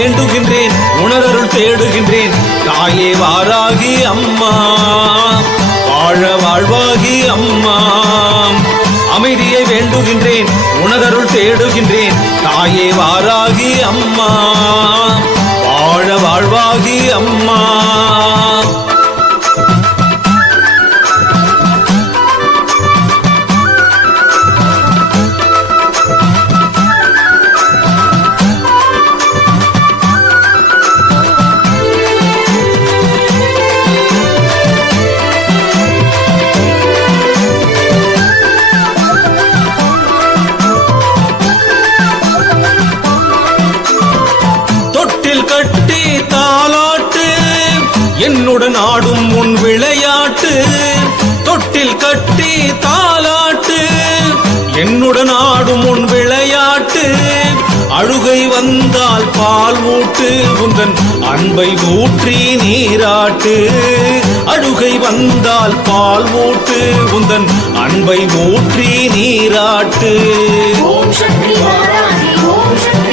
வேண்டுகின்றேன், உனதருள் தேடுகின்றேன். தாயே வாராகி அம்மா, வாழ வாழ்வாகி அம்மா. அமைதியை வேண்டுகின்றேன், உனதருள் தேடுகின்றேன். தாயே வாராகி அம்மா, வாழ வாழ்வாகி அம்மா. கட்டி தாலாட்டு என்னுடன் ஆடும் உன் விளையாட்டு. தொட்டில் கட்டி தாலாட்டு என்னுடன் ஆடும் உன் விளையாட்டு. அழுகை வந்தால் பால் ஊட்டு, உந்தன் அன்பை ஊற்றி நீராட்டு. அழுகை வந்தால் பால் ஊட்டு, உந்தன் அன்பை ஊற்றி நீராட்டு. ஓம் சக்தி வாராகி, ஓம் சக்தி